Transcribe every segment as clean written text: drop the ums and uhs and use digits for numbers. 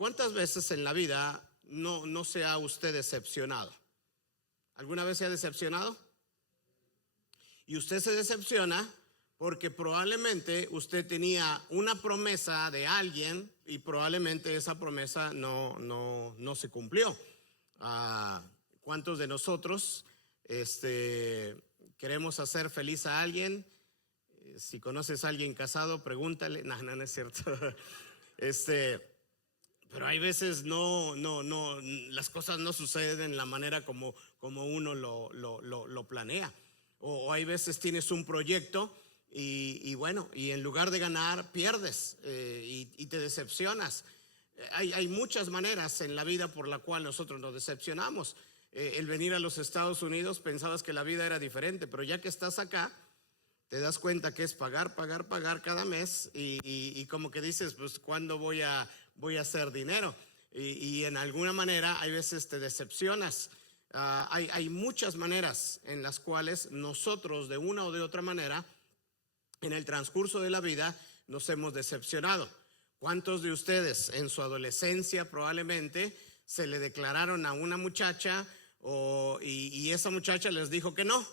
¿Cuántas veces en la vida no se ha usted decepcionado? ¿Alguna vez se ha decepcionado? Y usted se decepciona porque probablemente usted tenía una promesa de alguien y probablemente esa promesa no se cumplió. ¿Cuántos de nosotros queremos hacer feliz a alguien? Si conoces a alguien casado, pregúntale. No es cierto. Pero hay veces las cosas no suceden de la manera como uno lo planea. O hay veces tienes un proyecto y en lugar de ganar pierdes y te decepcionas. Hay muchas maneras en la vida por la cual nosotros nos decepcionamos. El venir a los Estados Unidos pensabas que la vida era diferente, pero ya que estás acá te das cuenta que es pagar cada mes y como que dices, pues ¿cuándo voy a hacer dinero? Y en alguna manera hay veces te decepcionas. Hay muchas maneras en las cuales nosotros de una o de otra manera en el transcurso de la vida nos hemos decepcionado. ¿Cuántos de ustedes en su adolescencia probablemente se le declararon a una muchacha y esa muchacha les dijo que no?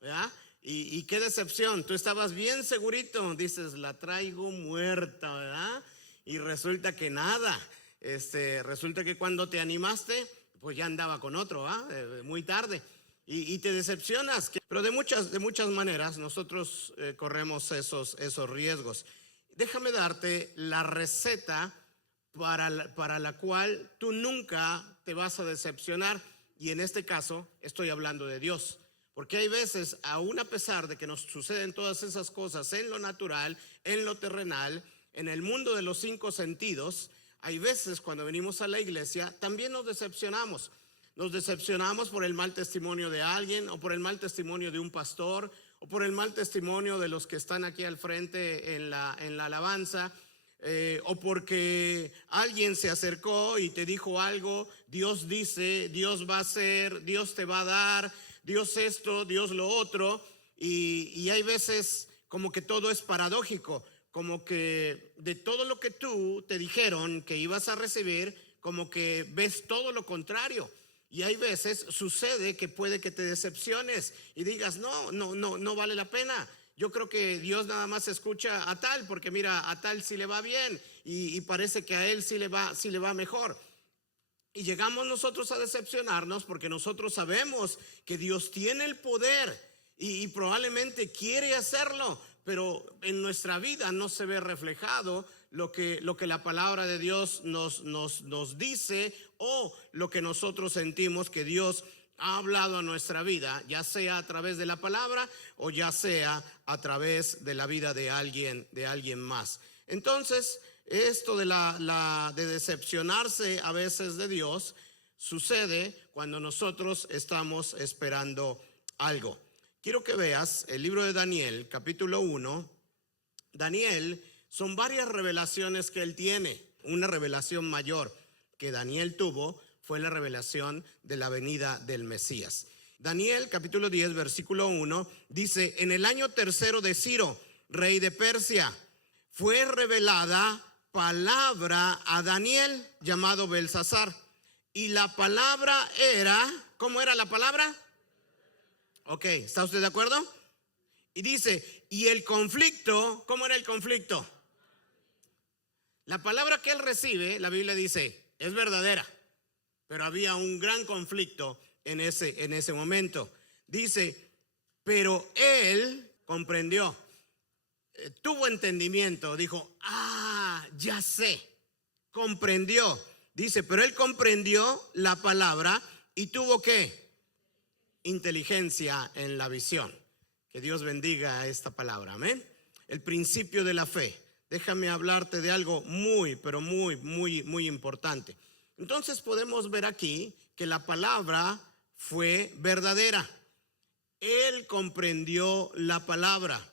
¿Verdad? Y qué decepción, tú estabas bien segurito, dices, la traigo muerta, ¿verdad? Y resulta que nada, resulta que cuando te animaste, pues ya andaba con otro, ¿verdad? Muy tarde. Y te decepcionas. Pero de muchas maneras nosotros corremos esos riesgos. Déjame darte la receta para la cual tú nunca te vas a decepcionar. Y en este caso estoy hablando de Dios. Porque hay veces, aún a pesar de que nos suceden todas esas cosas en lo natural, en lo terrenal, en el mundo de los 5 sentidos, hay veces cuando venimos a la iglesia también nos decepcionamos. Nos decepcionamos por el mal testimonio de alguien, o por el mal testimonio de un pastor, o por el mal testimonio de los que están aquí al frente en la alabanza, o porque alguien se acercó y te dijo algo. Dios dice, Dios va a hacer, Dios te va a dar, Dios esto, Dios lo otro, y hay veces como que todo es paradójico, como que de todo lo que tú te dijeron que ibas a recibir, como que ves todo lo contrario. Y hay veces sucede que puede que te decepciones y digas, no vale la pena. Yo creo que Dios nada más escucha a tal, porque mira, a tal sí le va bien y parece que a él sí le va mejor. Y llegamos nosotros a decepcionarnos porque nosotros sabemos que Dios tiene el poder y probablemente quiere hacerlo, pero en nuestra vida no se ve reflejado lo que la palabra de Dios nos dice, o lo que nosotros sentimos que Dios ha hablado a nuestra vida, ya sea a través de la palabra o ya sea a través de la vida de alguien más. Entonces, esto de decepcionarse a veces de Dios sucede cuando nosotros estamos esperando algo. Quiero que veas el libro de Daniel, capítulo 1. Daniel, son varias revelaciones que él tiene. Una revelación mayor que Daniel tuvo fue la revelación de la venida del Mesías. Daniel, capítulo 10, versículo 1, dice: en el año 3 de Ciro, rey de Persia, fue revelada palabra a Daniel, llamado Belsasar. Y la palabra era, ¿cómo era la palabra? Ok, ¿está usted de acuerdo? Y dice, y el conflicto, ¿cómo era el conflicto? La palabra que él recibe, la Biblia dice, es verdadera, pero había un gran conflicto en ese momento. Dice, pero él comprendió, tuvo entendimiento, dijo, ya sé, comprendió. Dice, pero él comprendió la palabra y tuvo ¿qué? Inteligencia en la visión. Que Dios bendiga esta palabra, amén. El principio de la fe. Déjame hablarte de algo muy, pero muy importante. Entonces podemos ver aquí que la palabra fue verdadera. Él comprendió la palabra,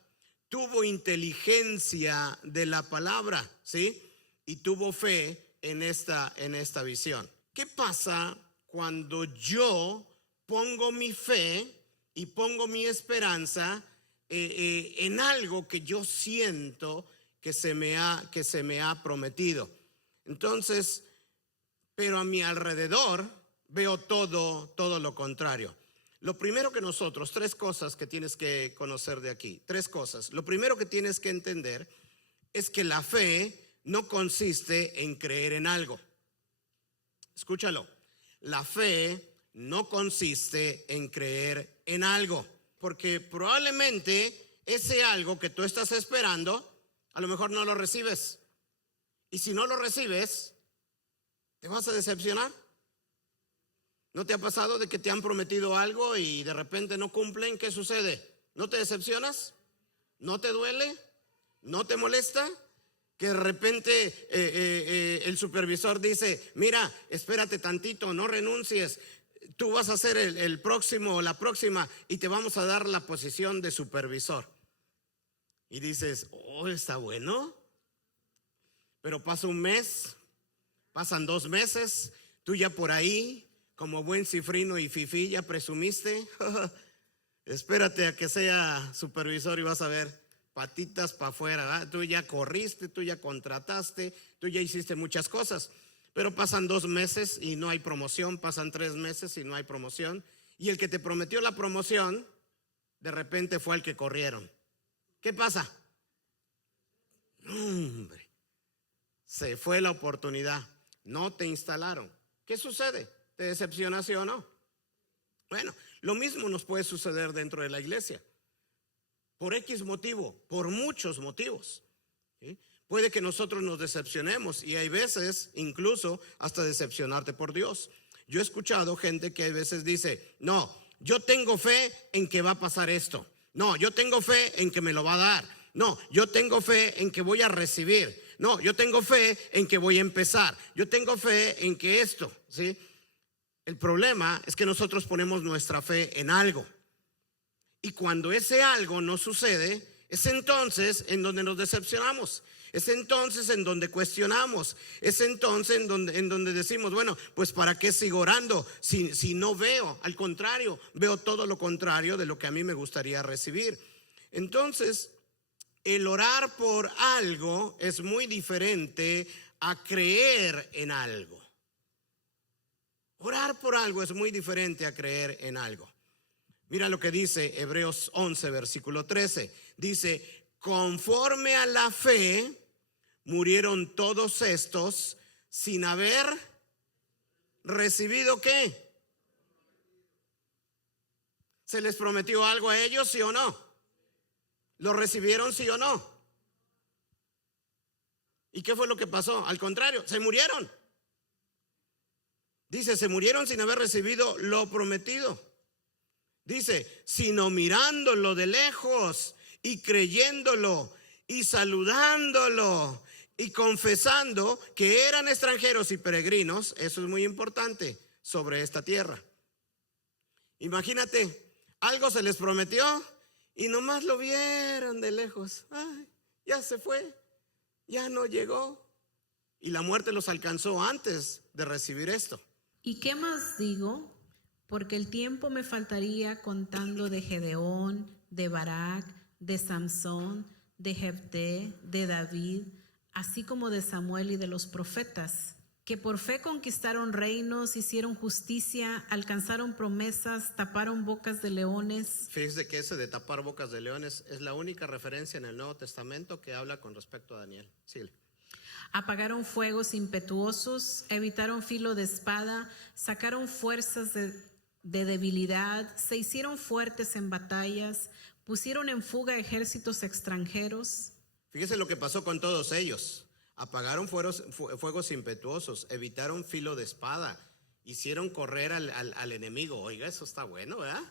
tuvo inteligencia de la palabra, ¿sí? Y tuvo fe en esta visión. ¿Qué pasa cuando yo pongo mi fe y pongo mi esperanza en algo que yo siento que se me ha prometido? Entonces, pero a mi alrededor veo todo lo contrario. Lo primero que nosotros, tres cosas que tienes que conocer de aquí, tres cosas. Lo primero que tienes que entender es que la fe no consiste en creer en algo. Escúchalo, la fe no consiste en creer en algo, porque probablemente ese algo que tú estás esperando, a lo mejor no lo recibes. Y si no lo recibes, te vas a decepcionar. ¿No te ha pasado de que te han prometido algo y de repente no cumplen? ¿Qué sucede? ¿No te decepcionas? ¿No te duele? ¿No te molesta? Que de repente el supervisor dice, mira, espérate tantito, no renuncies, tú vas a ser el próximo o la próxima y te vamos a dar la posición de supervisor. Y dices, oh, está bueno. Pero pasa un mes, pasan 2 meses, tú ya por ahí, como buen cifrino y fifí, ya presumiste. Espérate a que sea supervisor y vas a ver patitas para afuera, ¿verdad? Tú ya corriste, tú ya contrataste, tú ya hiciste muchas cosas. Pero pasan 2 meses y no hay promoción, pasan 3 meses y no hay promoción. Y el que te prometió la promoción, de repente fue el que corrieron. ¿Qué pasa? Hombre, se fue la oportunidad, no te instalaron. ¿Qué sucede? ¿Te decepcionas, sí o no? Bueno, lo mismo nos puede suceder dentro de la iglesia. Por X motivo, por muchos motivos, ¿sí? Puede que nosotros nos decepcionemos y hay veces incluso hasta decepcionarte por Dios. Yo he escuchado gente que a veces dice, no, yo tengo fe en que va a pasar esto. No, yo tengo fe en que me lo va a dar. No, yo tengo fe en que voy a recibir. No, yo tengo fe en que voy a empezar. Yo tengo fe en que esto, ¿sí? El problema es que nosotros ponemos nuestra fe en algo. Y cuando ese algo no sucede, es entonces en donde nos decepcionamos. Es entonces en donde cuestionamos. Es entonces en donde decimos, bueno, pues ¿para qué sigo orando si no veo? Al contrario, veo todo lo contrario de lo que a mí me gustaría recibir. Entonces, el orar por algo es muy diferente a creer en algo. Orar por algo es muy diferente a creer en algo. Mira lo que dice Hebreos 11, versículo 13. Dice, conforme a la fe murieron todos estos sin haber recibido ¿qué? ¿Se les prometió algo a ellos, sí o no? ¿Lo recibieron, sí o no? ¿Y qué fue lo que pasó? Al contrario, se murieron. Dice, se murieron sin haber recibido lo prometido. Dice, sino mirándolo de lejos y creyéndolo y saludándolo y confesando que eran extranjeros y peregrinos, eso es muy importante, sobre esta tierra. Imagínate, algo se les prometió y nomás lo vieron de lejos. Ay, ya se fue, ya no llegó. Y la muerte los alcanzó antes de recibir esto. ¿Y qué más digo? Porque el tiempo me faltaría contando de Gedeón, de Barak, de Samsón, de Jefté, de David, así como de Samuel y de los profetas, que por fe conquistaron reinos, hicieron justicia, alcanzaron promesas, taparon bocas de leones. Fíjese que ese de tapar bocas de leones es la única referencia en el Nuevo Testamento que habla con respecto a Daniel. Síguele. Apagaron fuegos impetuosos, evitaron filo de espada, sacaron fuerzas de debilidad, se hicieron fuertes en batallas, pusieron en fuga ejércitos extranjeros. Fíjese lo que pasó con todos ellos. Apagaron fuegos impetuosos, evitaron filo de espada, hicieron correr al enemigo. Oiga, eso está bueno, ¿verdad?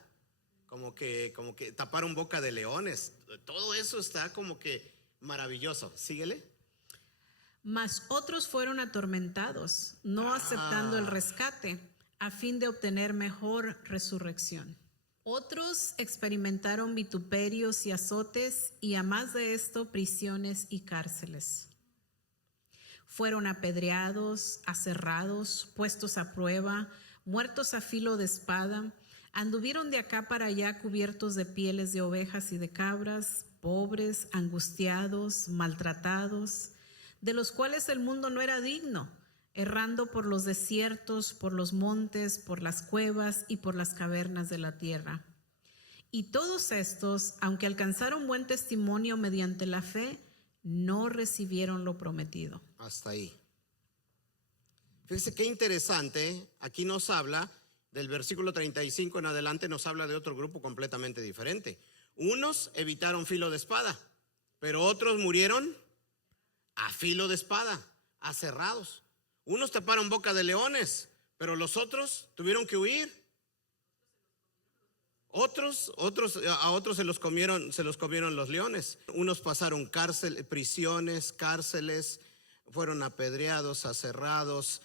Como que taparon boca de leones. Todo eso está como que maravilloso. Síguele. Mas otros fueron atormentados, no aceptando el rescate, a fin de obtener mejor resurrección. Otros experimentaron vituperios y azotes, y a más de esto, prisiones y cárceles. Fueron apedreados, aserrados, puestos a prueba, muertos a filo de espada. Anduvieron de acá para allá cubiertos de pieles de ovejas y de cabras, pobres, angustiados, maltratados, de los cuales el mundo no era digno, errando por los desiertos, por los montes, por las cuevas y por las cavernas de la tierra. Y todos estos, aunque alcanzaron buen testimonio mediante la fe, no recibieron lo prometido. Hasta ahí. Fíjese qué interesante, aquí nos habla, del versículo 35 en adelante nos habla de otro grupo completamente diferente. Unos evitaron filo de espada, pero otros murieron a filo de espada, aserrados. Unos taparon boca de leones, pero los otros tuvieron que huir. A otros se los comieron los leones. Unos pasaron prisiones, cárceles, fueron apedreados, aserrados,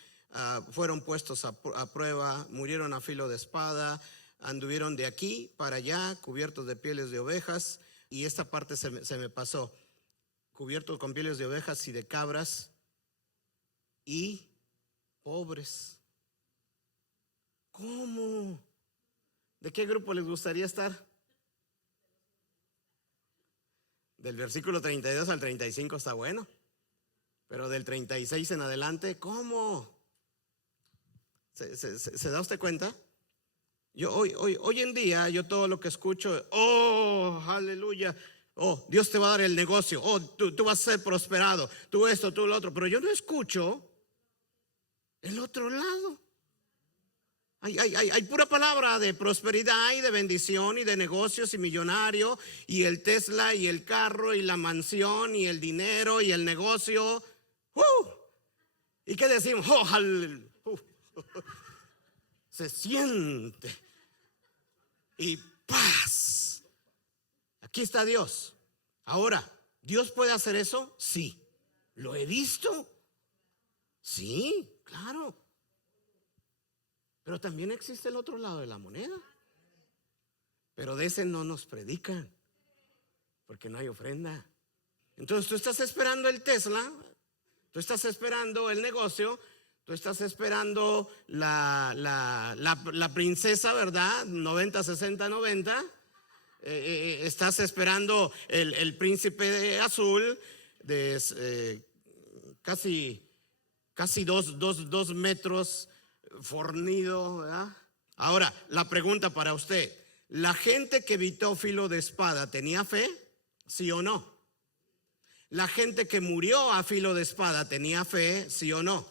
fueron puestos a prueba, murieron a filo de espada, anduvieron de aquí para allá, cubiertos de pieles de ovejas, y esta parte se me pasó, cubiertos con pieles de ovejas y de cabras, y pobres. ¿Cómo? ¿De qué grupo les gustaría estar? Del versículo 32 al 35 está bueno, pero del 36 en adelante, ¿cómo? ¿Se da usted cuenta? Yo hoy en día, yo todo lo que escucho, oh, aleluya, oh, Dios te va a dar el negocio, oh, tú vas a ser prosperado, tú esto, tú lo otro, pero yo no escucho el otro lado. Hay pura palabra de prosperidad y de bendición y de negocios y millonario y el Tesla y el carro y la mansión y el dinero y el negocio. ¿Y qué decimos? Oh, se siente y paz. Aquí está Dios. Ahora, ¿Dios puede hacer eso? Sí. ¿Lo he visto? Sí, claro. Pero también existe el otro lado de la moneda. Pero de ese no nos predican, porque no hay ofrenda. Entonces tú estás esperando el Tesla, tú estás esperando el negocio, tú estás esperando la princesa, ¿verdad? 90, 60, 90. Estás esperando el príncipe azul de casi 2 metros fornido, ¿verdad? Ahora, la pregunta para usted: ¿la gente que evitó filo de espada tenía fe? ¿Sí o no? ¿La gente que murió a filo de espada tenía fe? ¿Sí o no?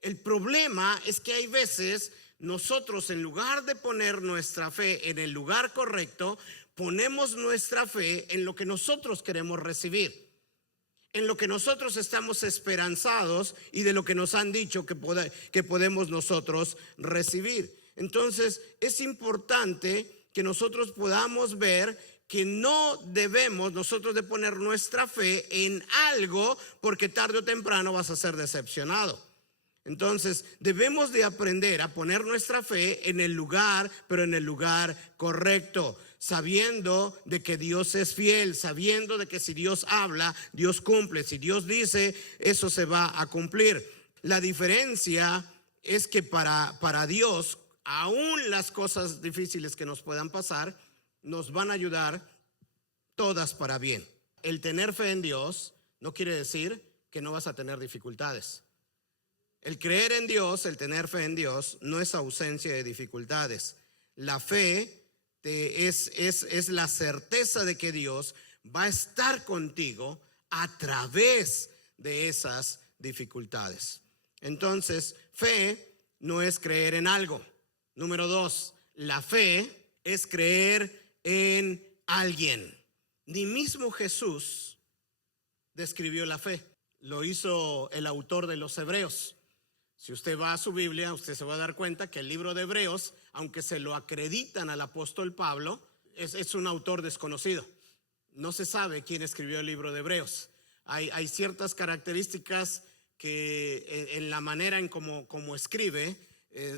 El problema es que hay veces nosotros, en lugar de poner nuestra fe en el lugar correcto, ponemos nuestra fe en lo que nosotros queremos recibir, en lo que nosotros estamos esperanzados y de lo que nos han dicho que podemos nosotros recibir. Entonces es importante que nosotros podamos ver que no debemos nosotros de poner nuestra fe en algo, porque tarde o temprano vas a ser decepcionado. Entonces debemos de aprender a poner nuestra fe en el lugar, pero en el lugar correcto, sabiendo de que Dios es fiel, sabiendo de que si Dios habla, Dios cumple. Si Dios dice, eso se va a cumplir. La diferencia es que para Dios, aún las cosas difíciles que nos puedan pasar, nos van a ayudar todas para bien. El tener fe en Dios no quiere decir que no vas a tener dificultades. El creer en Dios, el tener fe en Dios, no es ausencia de dificultades. La fe es la certeza de que Dios va a estar contigo a través de esas dificultades. Entonces, fe no es creer en algo. Número 2, la fe es creer en alguien. Ni mismo Jesús describió la fe. Lo hizo el autor de los Hebreos. Si usted va a su Biblia, usted se va a dar cuenta que el libro de Hebreos, aunque se lo acreditan al apóstol Pablo, es un autor desconocido. No se sabe quién escribió el libro de Hebreos. Hay ciertas características que en la manera en cómo escribe,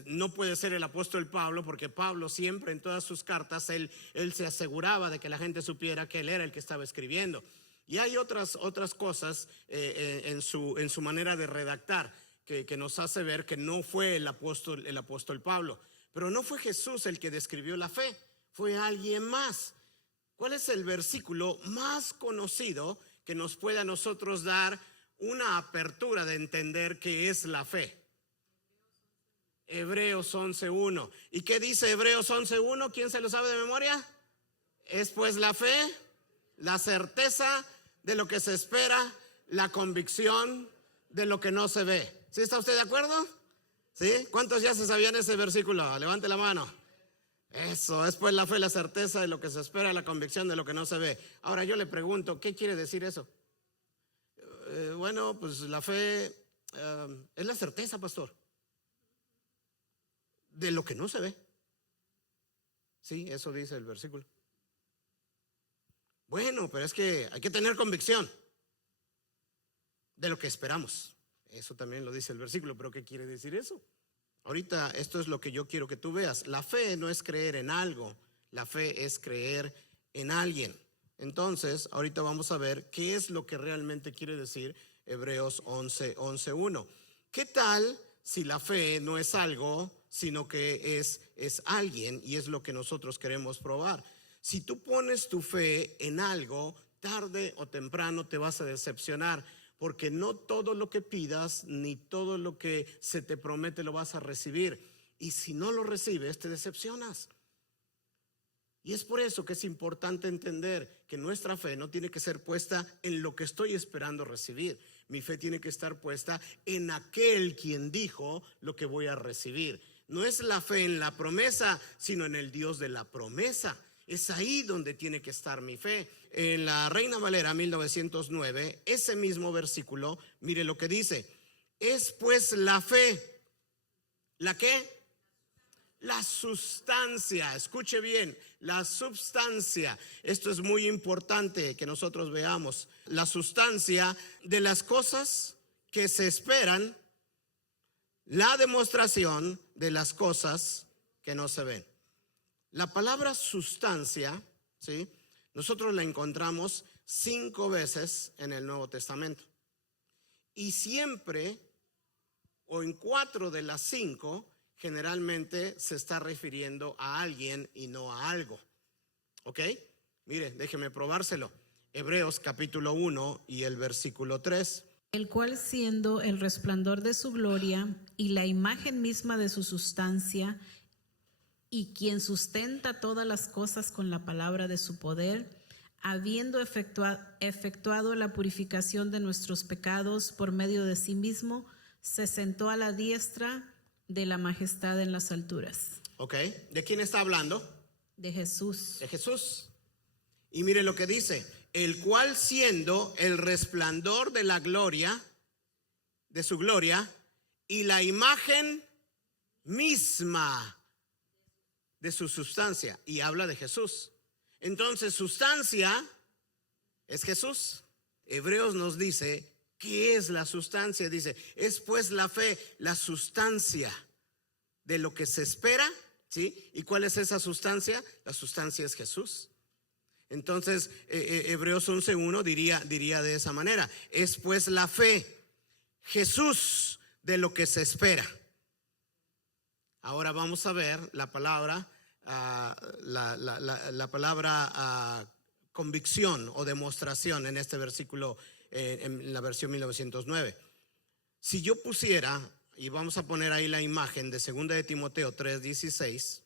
no puede ser el apóstol Pablo, porque Pablo siempre en todas sus cartas, él se aseguraba de que la gente supiera que él era el que estaba escribiendo. Y hay otras cosas en su manera de redactar que nos hace ver que no fue el apóstol Pablo. Pero no fue Jesús el que describió la fe, fue alguien más. ¿Cuál es el versículo más conocido que nos puede a nosotros dar una apertura de entender qué es la fe. Hebreos 11:1. ¿Y qué dice Hebreos 11:1? ¿Quién se lo sabe de memoria? Es pues la fe, la certeza de lo que se espera, la convicción de lo que no se ve. ¿Sí está usted de acuerdo? ¿Sí? ¿Cuántos ya se sabían ese versículo? Levante la mano. Eso, es pues la fe, la certeza de lo que se espera, la convicción de lo que no se ve. Ahora yo le pregunto, ¿qué quiere decir eso? Bueno, pues la fe es la certeza, pastor, de lo que no se ve. Sí, eso dice el versículo. Bueno, pero es que hay que tener convicción de lo que esperamos. Eso también lo dice el versículo, pero ¿qué quiere decir eso? Ahorita esto es lo que yo quiero que tú veas. La fe no es creer en algo, la fe es creer en alguien. Entonces, ahorita vamos a ver qué es lo que realmente quiere decir Hebreos 11:1. ¿Qué tal si la fe no es algo, sino que es alguien, y es lo que nosotros queremos probar? Si tú pones tu fe en algo, tarde o temprano te vas a decepcionar, porque no todo lo que pidas ni todo lo que se te promete lo vas a recibir, y si no lo recibes te decepcionas. Y es por eso que es importante entender que nuestra fe no tiene que ser puesta en lo que estoy esperando recibir. Mi fe tiene que estar puesta en aquel quien dijo lo que voy a recibir. No es la fe en la promesa, sino en el Dios de la promesa. Es ahí donde tiene que estar mi fe. En la Reina Valera 1909, ese mismo versículo, mire lo que dice. Es pues la fe, ¿la qué? La sustancia, escuche bien, la substancia. Esto es muy importante que nosotros veamos. La sustancia de las cosas que se esperan, la demostración de las cosas que no se ven. La palabra sustancia, ¿sí?, nosotros la encontramos 5 veces en el Nuevo Testamento. Y siempre, o en 4 de las 5, generalmente se está refiriendo a alguien y no a algo. ¿Ok? Mire, déjeme probárselo. Hebreos capítulo 1 y el versículo 3. El cual, siendo el resplandor de su gloria y la imagen misma de su sustancia, y quien sustenta todas las cosas con la palabra de su poder, habiendo efectuado la purificación de nuestros pecados por medio de sí mismo, se sentó a la diestra de la majestad en las alturas. ¿Ok? ¿De quién está hablando? De Jesús. De Jesús. Y mire lo que dice: el cual, siendo el resplandor de la gloria, de su gloria, y la imagen misma de su sustancia, y habla de Jesús. Entonces, sustancia es Jesús. Hebreos nos dice, ¿qué es la sustancia? Dice, es pues la fe, la sustancia de lo que se espera, ¿sí? ¿Y cuál es esa sustancia? La sustancia es Jesús. Entonces, Hebreos 11:1 diría de esa manera, es pues la fe, Jesús, de lo que se espera. Ahora vamos a ver la palabra, la palabra convicción o demostración en este versículo, en la versión 1909. Si yo pusiera, y vamos a poner ahí la imagen de 2 de Timoteo 3:16,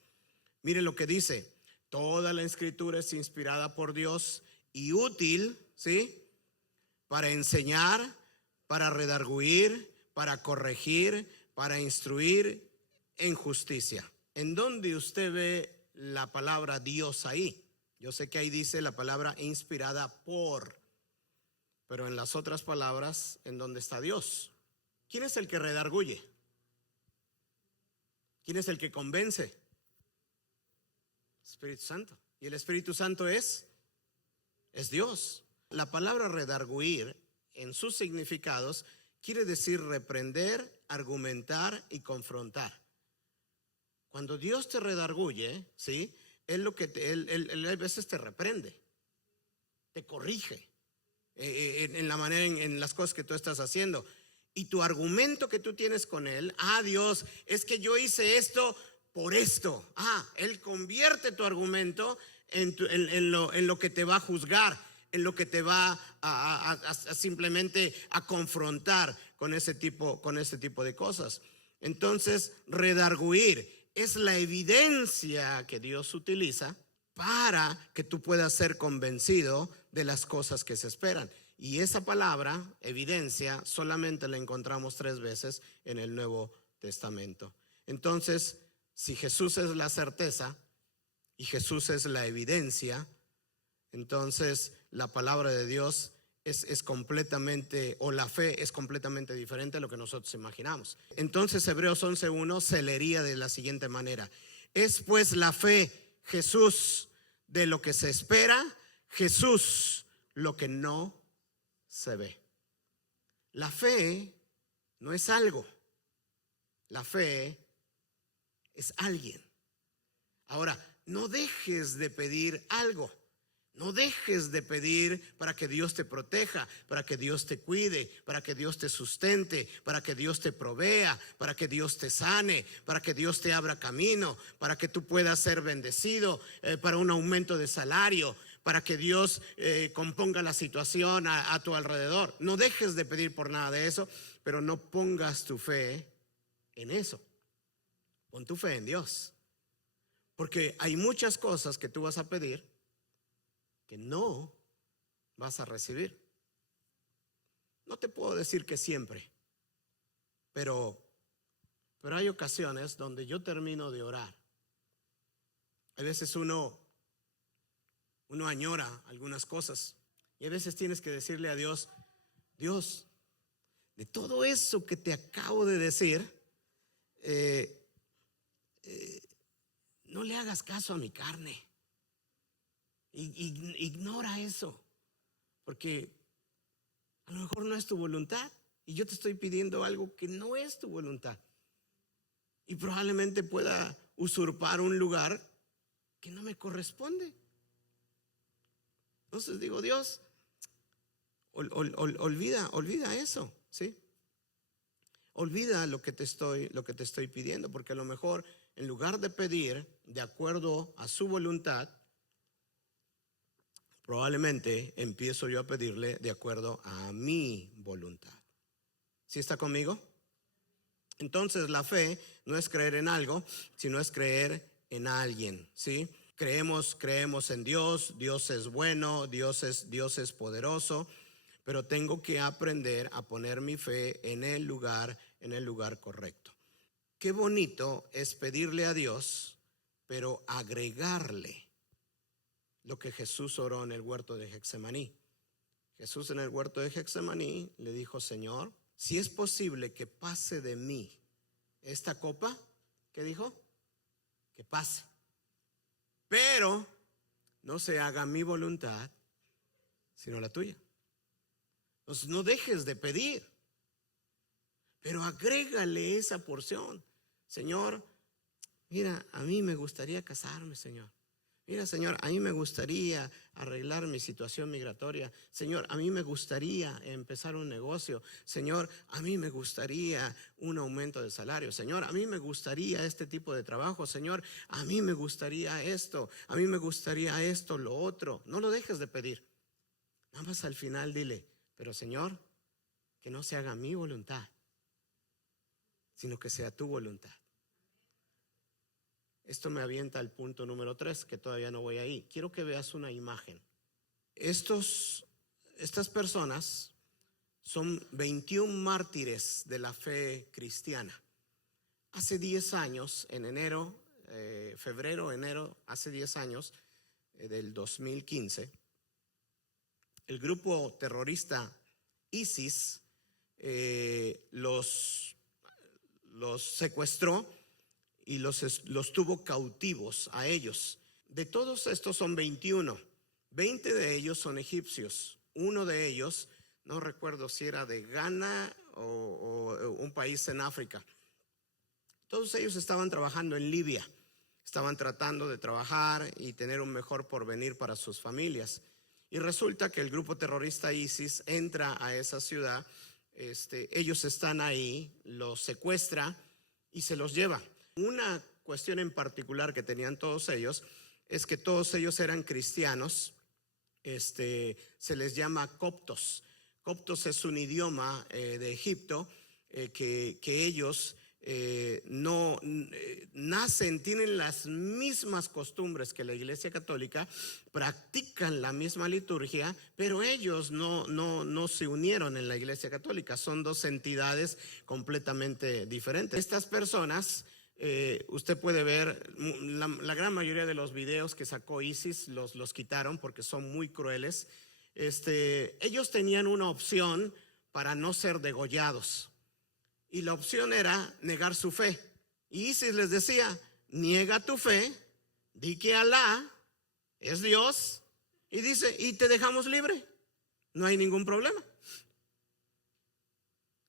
mire lo que dice: toda la escritura es inspirada por Dios y útil, ¿sí?, para enseñar, para redarguir, para corregir, para instruir en justicia. ¿En dónde usted ve la palabra Dios ahí? Yo sé que ahí dice la palabra inspirada por, pero en las otras palabras, ¿en dónde está Dios? ¿Quién es el que redarguye? ¿Quién es el que convence? Espíritu Santo. ¿Y el Espíritu Santo es Dios? La palabra redarguir en sus significados quiere decir reprender, argumentar y confrontar. Cuando Dios te redarguye, ¿sí?, Él a veces te reprende, te corrige en la manera, en las cosas que tú estás haciendo. Y tu argumento que tú tienes con Él, Dios, es que yo hice esto por esto. Él convierte tu argumento en lo que te va a juzgar. en lo que te va a simplemente a confrontar con ese tipo de cosas. Entonces, redarguir es la evidencia que Dios utiliza para que tú puedas ser convencido de las cosas que se esperan. Y esa palabra, evidencia, solamente la encontramos 3 veces en el Nuevo Testamento. Entonces, si Jesús es la certeza y Jesús es la evidencia, entonces la palabra de Dios es completamente, o la fe es completamente diferente a lo que nosotros imaginamos. Entonces Hebreos 11:1 se leería de la siguiente manera: es pues la fe, Jesús, de lo que se espera, Jesús, lo que no se ve. La fe no es algo, la fe es alguien. Ahora, no dejes de pedir algo. No dejes de pedir para que Dios te proteja, para que Dios te cuide, para que Dios te sustente, para que Dios te provea, para que Dios te sane, para que Dios te abra camino, para que tú puedas ser bendecido, para un aumento de salario, para que Dios componga la situación a tu alrededor. No dejes de pedir por nada de eso, pero no pongas tu fe en eso. Pon tu fe en Dios. Porque hay muchas cosas que tú vas a pedir que no vas a recibir. No te puedo decir que siempre, pero hay ocasiones donde yo termino de orar. A veces uno añora algunas cosas y a veces tienes que decirle a Dios: Dios, de todo eso que te acabo de decir, no le hagas caso a mi carne. Ignora eso, porque a lo mejor no es tu voluntad y yo te estoy pidiendo algo que no es tu voluntad y probablemente pueda usurpar un lugar que no me corresponde. Entonces digo: Dios, olvida eso, ¿sí? Olvida lo que te estoy pidiendo, porque a lo mejor en lugar de pedir de acuerdo a su voluntad, probablemente empiezo yo a pedirle de acuerdo a mi voluntad. ¿Sí está conmigo? Entonces la fe no es creer en algo, sino es creer en alguien, ¿sí? Creemos en Dios. Dios es bueno, Dios es poderoso, pero tengo que aprender a poner mi fe en el lugar correcto. Qué bonito es pedirle a Dios, pero agregarle lo que Jesús oró en el huerto de Getsemaní. Jesús en el huerto de Getsemaní le dijo: Señor, si es posible que pase de mí esta copa, ¿qué dijo? Que pase, pero no se haga mi voluntad, sino la tuya. Entonces no dejes de pedir, pero agrégale esa porción. Señor, mira, a mí me gustaría casarme, Señor. Mira, Señor, a mí me gustaría arreglar mi situación migratoria. Señor, a mí me gustaría empezar un negocio. Señor, a mí me gustaría un aumento de salario. Señor, a mí me gustaría este tipo de trabajo. Señor, a mí me gustaría esto. A mí me gustaría esto, lo otro. No lo dejes de pedir. Nada más al final dile: pero Señor, que no se haga mi voluntad, sino que sea tu voluntad. Esto me avienta al punto número 3, que todavía no voy ahí. Quiero que veas una imagen. Estas personas son 21 mártires de la fe cristiana. Hace 10 años, en febrero, hace 10 años, del 2015, el grupo terrorista ISIS los secuestró y los tuvo cautivos a ellos. De todos estos son 21. 20 de ellos son egipcios. Uno de ellos, no recuerdo si era de Ghana o un país en África. Todos ellos estaban trabajando en Libia. Estaban tratando de trabajar y tener un mejor porvenir para sus familias. Y resulta que el grupo terrorista ISIS entra a esa ciudad. Ellos están ahí, los secuestra y se los lleva. Una cuestión en particular que tenían todos ellos es que todos ellos eran cristianos, se les llama coptos. Coptos es un idioma de Egipto que ellos nacen, tienen las mismas costumbres que la Iglesia Católica, practican la misma liturgia, pero ellos no se unieron en la Iglesia Católica. Son dos entidades completamente diferentes. Estas personas, usted puede ver la gran mayoría de los videos que sacó ISIS los quitaron porque son muy crueles. Ellos tenían una opción para no ser degollados, y la opción era negar su fe. Y ISIS les decía: niega tu fe, di que Alá es Dios, y dice, y te dejamos libre, no hay ningún problema.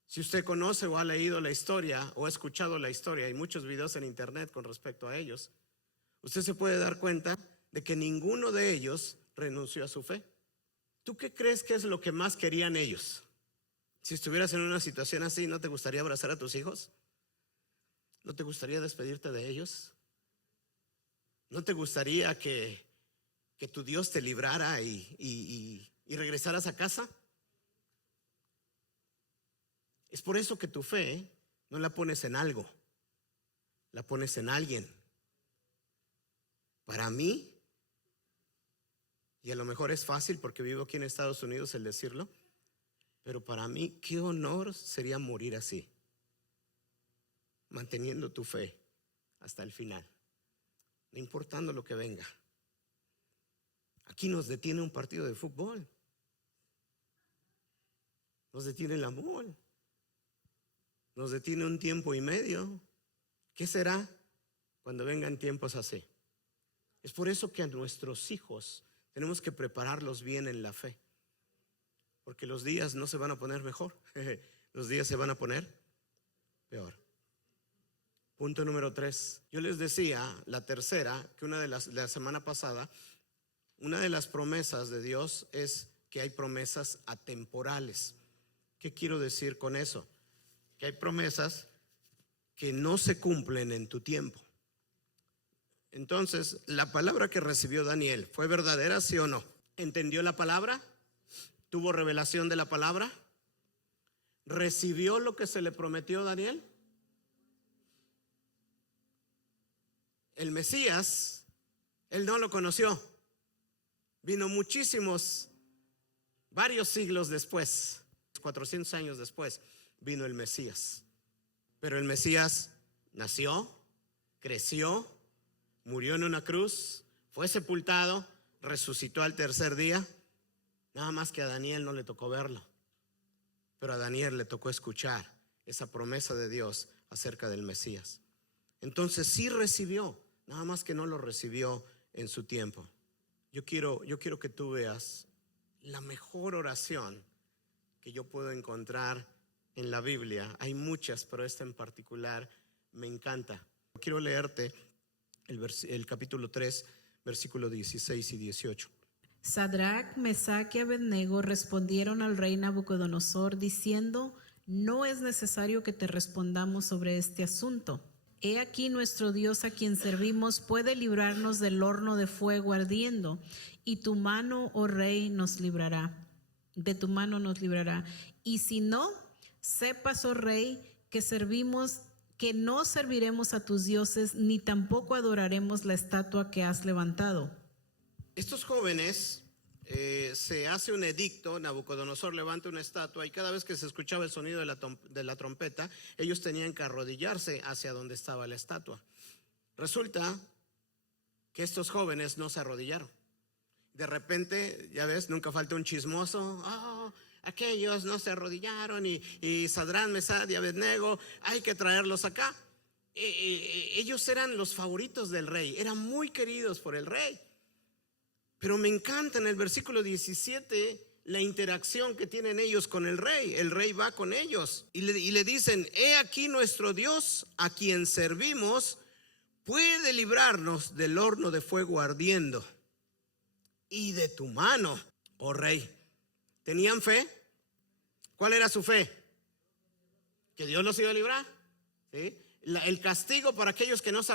Si usted conoce o ha leído la historia o ha escuchado la historia, hay muchos videos en internet con respecto a ellos, usted se puede dar cuenta de que ninguno de ellos renunció a su fe. ¿Tú qué crees que es lo que más querían ellos? Si estuvieras en una situación así, ¿no te gustaría abrazar a tus hijos? ¿No te gustaría despedirte de ellos? ¿No te gustaría que tu Dios te librara y regresaras a casa? Es por eso que tu fe no la pones en algo, la pones en alguien. Para mí, y a lo mejor es fácil porque vivo aquí en Estados Unidos el decirlo, pero para mí qué honor sería morir así, manteniendo tu fe hasta el final, no importando lo que venga. Aquí nos detiene un partido de fútbol, nos detiene el amor, nos detiene un tiempo y medio. ¿Qué será cuando vengan tiempos así? Es por eso que a nuestros hijos tenemos que prepararlos bien en la fe, porque los días no se van a poner mejor, los días se van a poner peor. Punto número 3. Yo les decía, la tercera, que la semana pasada, una de las promesas de Dios es que hay promesas atemporales. ¿Qué quiero decir con eso? Que hay promesas que no se cumplen en tu tiempo. Entonces, la palabra que recibió Daniel, ¿fue verdadera, sí o no? ¿Entendió la palabra? ¿Tuvo revelación de la palabra? ¿Recibió lo que se le prometió a Daniel? El Mesías, él no lo conoció. Vino varios siglos después, 400 años después, vino el Mesías. Pero el Mesías nació, creció, murió en una cruz, fue sepultado, resucitó al tercer día. Nada más que a Daniel no le tocó verlo, pero a Daniel le tocó escuchar esa promesa de Dios acerca del Mesías. Entonces sí recibió, nada más que no lo recibió en su tiempo. Yo quiero que tú veas la mejor oración que yo puedo encontrar en la Biblia. Hay muchas, pero esta en particular me encanta. Quiero leerte el capítulo 3, versículos 16 y 18. Sadrach, Mesach y Abednego respondieron al rey Nabucodonosor diciendo: no es necesario que te respondamos sobre este asunto. He aquí nuestro Dios a quien servimos puede librarnos del horno de fuego ardiendo, y tu mano, oh rey, nos librará. De tu mano nos librará. Y si no, sepas, oh rey, que no serviremos a tus dioses, ni tampoco adoraremos la estatua que has levantado. Estos jóvenes, se hace un edicto, Nabucodonosor levanta una estatua y cada vez que se escuchaba el sonido de la trompeta, ellos tenían que arrodillarse hacia donde estaba la estatua. Resulta que estos jóvenes no se arrodillaron. De repente, ya ves, nunca falta un chismoso. Aquellos no se arrodillaron y Sadrach, Mesach y Abednego, hay que traerlos acá. Ellos eran los favoritos del rey, eran muy queridos por el rey. Pero me encanta en el versículo 17 la interacción que tienen ellos con el rey. El rey va con ellos y le dicen: he aquí nuestro Dios a quien servimos puede librarnos del horno de fuego ardiendo y de tu mano, oh rey. ¿Tenían fe? ¿Cuál era su fe? ¿Que Dios los iba a librar? ¿Sí? El castigo para aquellos que no se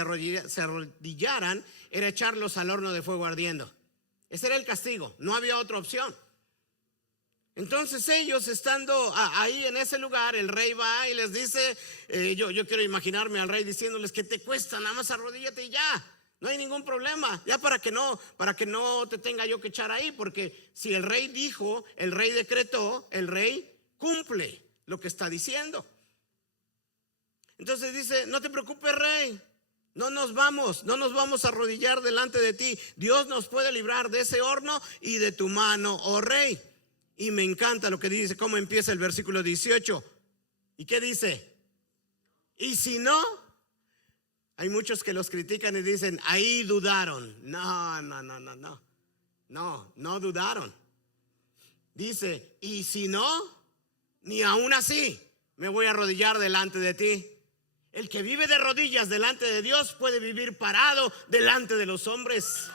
arrodillaran era echarlos al horno de fuego ardiendo. Ese era el castigo, no había otra opción. Entonces ellos estando ahí en ese lugar, el rey va y les dice, yo quiero imaginarme al rey diciéndoles, ¿qué te cuesta? Nada más arrodíllate y ya. No hay ningún problema, ya para que no te tenga yo que echar ahí, porque si el rey dijo, el rey decretó, el rey cumple lo que está diciendo. Entonces dice, no te preocupes, rey, no nos vamos a arrodillar delante de ti. Dios nos puede librar de ese horno y de tu mano, oh rey. Y me encanta lo que dice, cómo empieza el versículo 18. ¿Y qué dice? Y si no, hay muchos que los critican y dicen, ahí dudaron. No dudaron. Dice, y si no, ni aún así me voy a arrodillar delante de ti. El que vive de rodillas delante de Dios puede vivir parado delante de los hombres.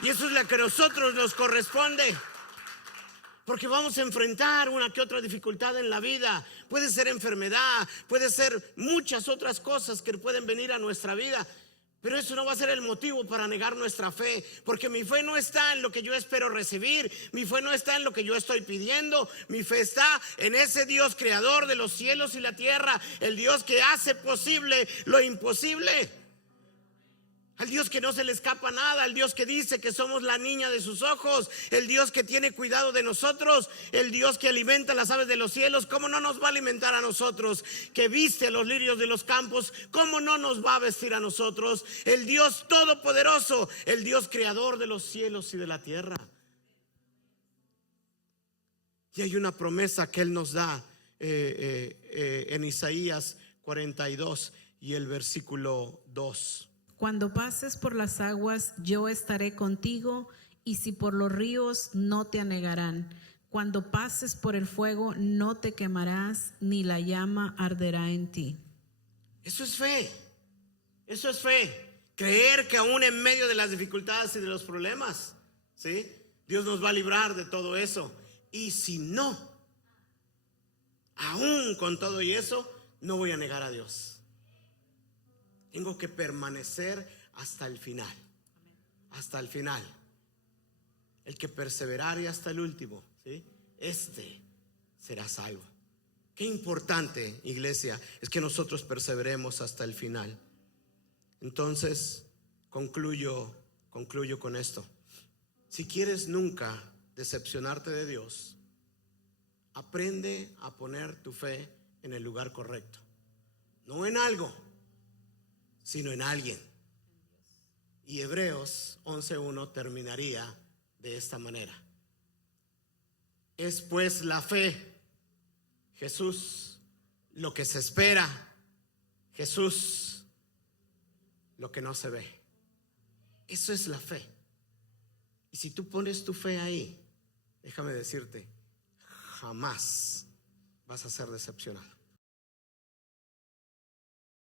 Y eso es lo que a nosotros nos corresponde. Porque vamos a enfrentar una que otra dificultad en la vida. Puede ser enfermedad, puede ser muchas otras cosas que pueden venir a nuestra vida. Pero eso no va a ser el motivo para negar nuestra fe. Porque mi fe no está en lo que yo espero recibir. Mi fe no está en lo que yo estoy pidiendo. Mi fe está en ese Dios creador de los cielos y la tierra. El Dios que hace posible lo imposible. Al Dios que no se le escapa nada, al Dios que dice que somos la niña de sus ojos, el Dios que tiene cuidado de nosotros, el Dios que alimenta las aves de los cielos. ¿Cómo no nos va a alimentar a nosotros? Que viste a los lirios de los campos, ¿cómo no nos va a vestir a nosotros? El Dios todopoderoso, el Dios creador de los cielos y de la tierra. Y hay una promesa que Él nos da en Isaías 42 y el versículo 2. Cuando pases por las aguas, yo estaré contigo, y si por los ríos, no te anegarán. Cuando pases por el fuego, no te quemarás, ni la llama arderá en ti. Eso es fe. Eso es fe. Creer que aún en medio de las dificultades y de los problemas, ¿sí?, Dios nos va a librar de todo eso. Y si no, aún con todo y eso, no voy a negar a Dios. Tengo que permanecer hasta el final. Hasta el final. El que perseverare hasta el último, ¿sí?, este será salvo. Qué importante, iglesia, es que nosotros perseveremos hasta el final. Entonces, concluyo con esto. Si quieres nunca decepcionarte de Dios, aprende a poner tu fe en el lugar correcto. No en algo, sino en alguien. Y Hebreos 11:1 terminaría de esta manera. Es pues la fe, Jesús, lo que se espera, Jesús, lo que no se ve. Eso es la fe. Y si tú pones tu fe ahí, déjame decirte, jamás vas a ser decepcionado.